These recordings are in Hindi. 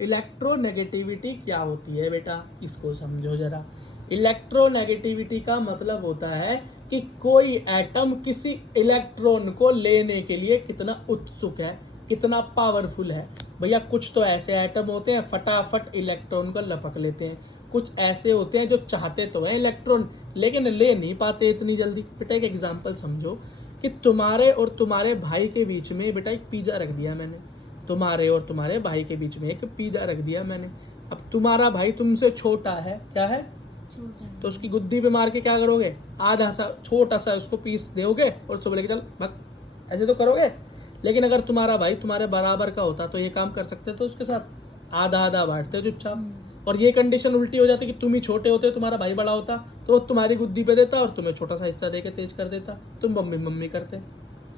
इलेक्ट्रोनेगेटिविटी क्या होती है बेटा, इसको समझो जरा। इलेक्ट्रोनेगेटिविटी का मतलब होता है कि कोई एटम किसी इलेक्ट्रॉन को लेने के लिए कितना उत्सुक है, कितना पावरफुल है। भैया कुछ तो ऐसे एटम होते हैं फटाफट इलेक्ट्रॉन को लपक लेते हैं, कुछ ऐसे होते हैं जो चाहते तो हैं इलेक्ट्रॉन लेकिन ले नहीं पाते इतनी जल्दी। बेटा एक एग्जांपल समझो कि तुम्हारे और तुम्हारे भाई के बीच में बेटा एक पिज्जा रख दिया मैंने, तुम्हारे और तुम्हारे भाई के बीच में एक पिज्जा रख दिया मैंने। अब तुम्हारा भाई तुमसे छोटा है, क्या है, तो उसकी गुद्दी पे मार के क्या करोगे, आधा सा छोटा सा उसको पीस दोगे और उसको बोलेगे चल भग, ऐसे तो करोगे। लेकिन अगर तुम्हारा भाई तुम्हारे बराबर का होता तो ये काम कर सकते, तो उसके साथ आधा आधा बांटते चुपचाप। और ये कंडीशन उल्टी हो जाती कि तुम ही छोटे होते, तुम्हारा भाई बड़ा होता तो वो तुम्हारी गुद्दी पे देता और तुम्हें छोटा सा हिस्सा देके तेज कर देता, तुम मम्मी मम्मी करते।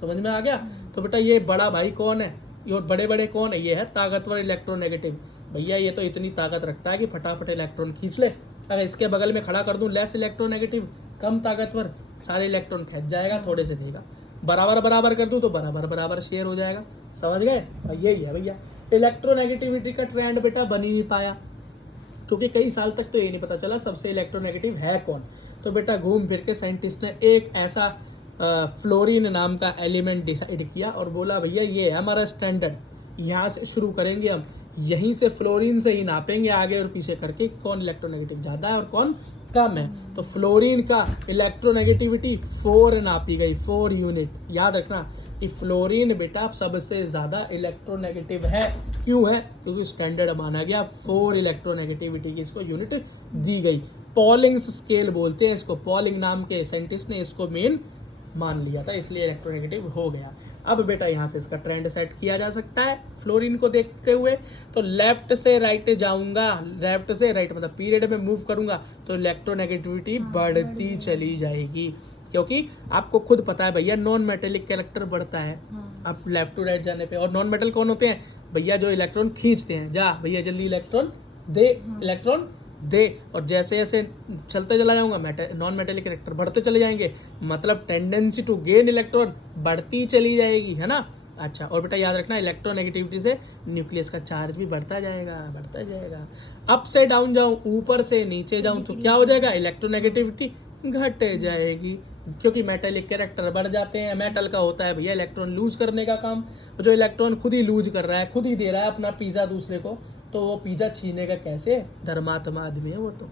समझ में आ गया। तो बेटा ये बड़ा भाई कौन है, ये बड़े बड़े कौन है, ये है ताकतवर इलेक्ट्रोनेगेटिव। भैया ये तो इतनी ताकत रखता है कि फटाफट इलेक्ट्रॉन खींच ले। अगर इसके बगल में खड़ा कर दूं लेस इलेक्ट्रोनेगेटिव, कम ताकतवर, सारे इलेक्ट्रॉन खींच जाएगा, थोड़े से देगा। बराबर बराबर कर दूं तो बराबर बराबर शेयर हो जाएगा। समझ गए। यही है भैया इलेक्ट्रोनेगेटिविटी का ट्रेंड बेटा बन ही नहीं पाया, क्योंकि कई साल तक तो ये नहीं पता चला सबसे इलेक्ट्रोनेगेटिव है कौन। तो बेटा घूम फिर के साइंटिस्ट ने एक ऐसा फ्लोरीन नाम का एलिमेंट डिसाइड किया और बोला भैया ये है हमारा स्टैंडर्ड, यहाँ से शुरू करेंगे हम, यहीं से फ्लोरीन से ही नापेंगे आगे और पीछे करके कौन इलेक्ट्रोनेगेटिव ज़्यादा है और कौन कम है। तो फ्लोरीन का इलेक्ट्रोनेगेटिविटी 4 नापी गई, 4 यूनिट। याद रखना कि फ्लोरीन बेटा सबसे ज़्यादा इलेक्ट्रोनेगेटिव है। क्यों है, क्योंकि स्टैंडर्ड माना गया, 4 इलेक्ट्रोनेगेटिविटी की इसको यूनिट दी गई। पॉलिंग्स स्केल बोलते हैं इसको, पॉलिंग नाम के साइंटिस्ट ने इसको मेन मान लिया था, इसलिए इलेक्ट्रोनेगेटिव हो गया। अब बेटा यहाँ से इसका ट्रेंड सेट किया जा सकता है फ्लोरीन को देखते हुए। तो लेफ्ट से राइट जाऊंगा, लेफ्ट से राइट मतलब पीरियड में मूव करूंगा तो इलेक्ट्रोनेगेटिविटी बढ़ती चली जाएगी, क्योंकि आपको खुद पता है भैया नॉन मेटेलिक कैरेक्टर बढ़ता है अब लेफ्ट टू राइट जाने पे। और नॉन मेटल कौन होते हैं भैया, जो इलेक्ट्रॉन खींचते हैं, जा भैया जल्दी इलेक्ट्रॉन दे, इलेक्ट्रॉन दे। और जैसे जैसे चलते चला जाऊंगा नॉन मेटेलिक कैरेक्टर बढ़ते चले जाएंगे, मतलब टेंडेंसी टू गेन इलेक्ट्रॉन बढ़ती चली जाएगी, है ना। अच्छा, और बेटा याद रखना इलेक्ट्रोनेगेटिविटी से न्यूक्लियस का चार्ज भी बढ़ता जाएगा, बढ़ता जाएगा। अप से डाउन जाऊं, ऊपर से नीचे जाऊं तो क्या हो जाएगा, इलेक्ट्रोनेगेटिविटी घट जाएगी, क्योंकि मेटेलिक कैरेक्टर बढ़ जाते हैं। मेटल का होता है भैया इलेक्ट्रॉन लूज करने का काम, जो इलेक्ट्रॉन खुद ही लूज कर रहा है, खुद ही दे रहा है अपना पिज्जा दूसरे को, तो वो पिज्जा छीनेगा कैसे, धर्मात्मा आदमी है वो तो।